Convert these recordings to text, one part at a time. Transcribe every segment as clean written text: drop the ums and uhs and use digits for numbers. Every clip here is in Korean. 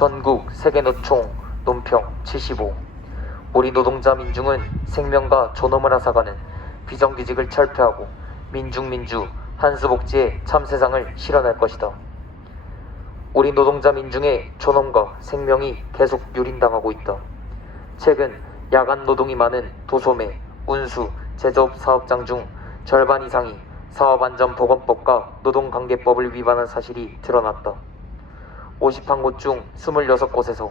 전국 세계노총 논평 75. 우리 노동자 민중은 생명과 존엄을 앗아가는 비정규직을 철폐하고 민중민주 한수복지의 참세상을 실현할 것이다. 우리 노동자 민중의 존엄과 생명이 계속 유린당하고 있다. 최근 야간 노동이 많은 도소매, 운수, 제조업 사업장 중 절반 이상이 사업안전보건법과 노동관계법을 위반한 사실이 드러났다. 51곳 중 26곳에서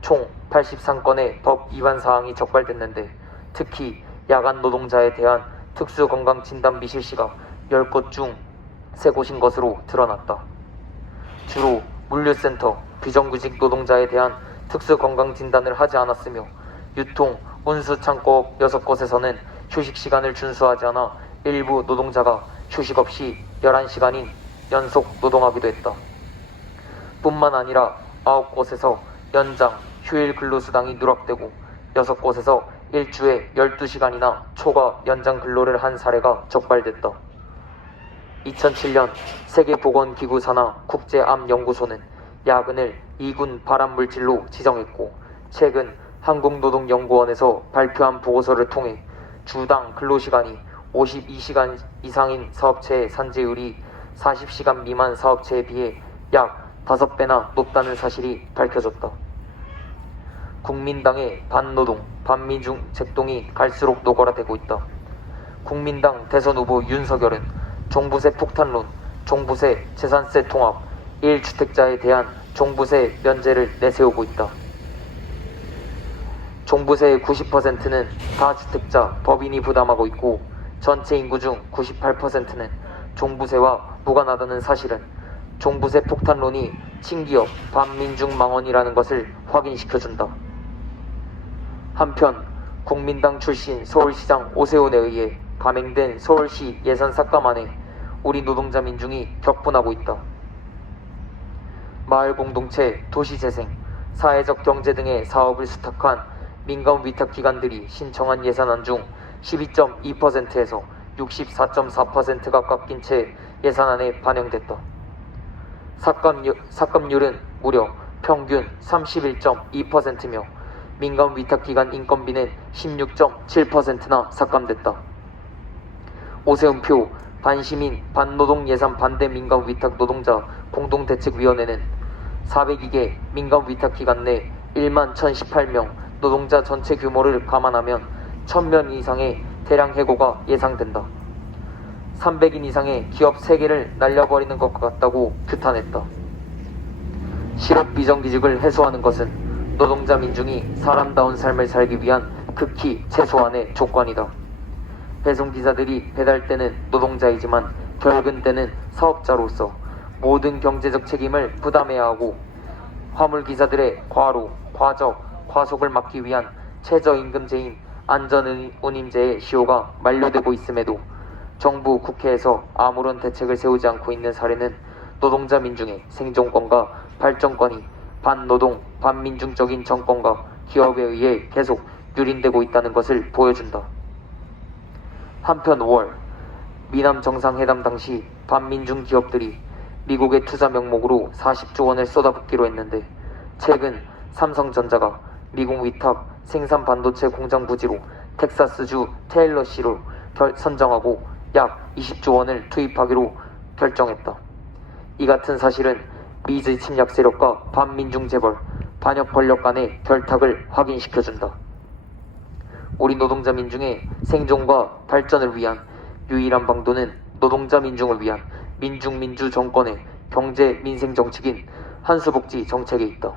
총 83건의 법 위반 사항이 적발됐는데, 특히 야간 노동자에 대한 특수건강진단비 실시가 10곳 중 3곳인 것으로 드러났다. 주로 물류센터, 비정규직 노동자에 대한 특수건강진단을 하지 않았으며, 유통, 운수창고업 6곳에서는 휴식시간을 준수하지 않아 일부 노동자가 휴식 없이 11시간인 연속 노동하기도 했다. 뿐만 아니라 9곳에서 연장, 휴일 근로수당이 누락되고 6곳에서 일주에 12시간이나 초과 연장 근로를 한 사례가 적발됐다. 2007년 세계보건기구 산하 국제암연구소는 야근을 2군 발암물질로 지정했고, 최근 한국노동연구원에서 발표한 보고서를 통해 주당 근로시간이 52시간 이상인 사업체의 산재율이 40시간 미만 사업체에 비해 약 5배나 높다는 사실이 밝혀졌다. 국민당의 반노동, 반민중 책동이 갈수록 노골화되고 있다. 국민당 대선 후보 윤석열은 종부세 폭탄론, 종부세 재산세 통합, 1주택자에 대한 종부세 면제를 내세우고 있다. 종부세의 90%는 다주택자 법인이 부담하고 있고, 전체 인구 중 98%는 종부세와 무관하다는 사실은 종부세 폭탄론이 친기업 반민중 망언이라는 것을 확인시켜준다. 한편 국민당 출신 서울시장 오세훈에 의해 감행된 서울시 예산 삭감안에 우리 노동자 민중이 격분하고 있다. 마을공동체, 도시재생, 사회적 경제 등의 사업을 수탁한 민간 위탁기관들이 신청한 예산안 중 12.2%에서 64.4%가 깎인 채 예산안에 반영됐다. 삭감률은 무려 평균 31.2%며 민간 위탁기관 인건비는 16.7%나 삭감됐다. 오세훈표 반시민 반노동 예산 반대 민간 위탁 노동자 공동대책위원회는 402개 민간 위탁기관 내 1만 1018명 노동자 전체 규모를 감안하면 1000명 이상의 대량 해고가 예상된다. 300인 이상의 기업 3개를 날려버리는 것 같다고 규탄했다. 실업 비정규직을 해소하는 것은 노동자 민중이 사람다운 삶을 살기 위한 극히 최소한의 조건이다. 배송기사들이 배달되는 노동자이지만 결근되는 사업자로서 모든 경제적 책임을 부담해야 하고, 화물기사들의 과로, 과적, 과속을 막기 위한 최저임금제인 안전운임제의 시효가 만료되고 있음에도 정부, 국회에서 아무런 대책을 세우지 않고 있는 사례는 노동자 민중의 생존권과 발전권이 반노동, 반민중적인 정권과 기업에 의해 계속 유린되고 있다는 것을 보여준다. 한편 5월 미남 정상회담 당시 반민중 기업들이 미국의 투자 명목으로 40조 원을 쏟아붓기로 했는데, 최근 삼성전자가 미국 위탁 생산 반도체 공장 부지로 텍사스주 테일러시로 선정하고 약 20조 원을 투입하기로 결정했다. 이 같은 사실은 미즈 침략 세력과 반민중 재벌, 반역 권력 간의 결탁을 확인시켜준다. 우리 노동자 민중의 생존과 발전을 위한 유일한 방도는 노동자 민중을 위한 민중민주 정권의 경제 민생 정책인 한수복지 정책에 있다.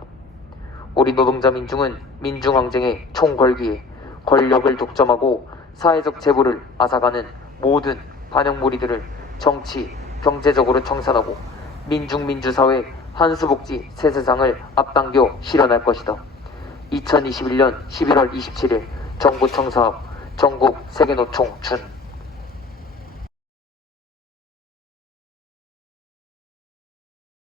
우리 노동자 민중은 민중항쟁의 총걸기에 권력을 독점하고 사회적 재물을 앗아가는 모든 반역무리들을 정치, 경제적으로 청산하고 민중민주사회 한수복지 새 세상을 앞당겨 실현할 것이다. 2021년 11월 27일 정부청사업 전국 세계노총 준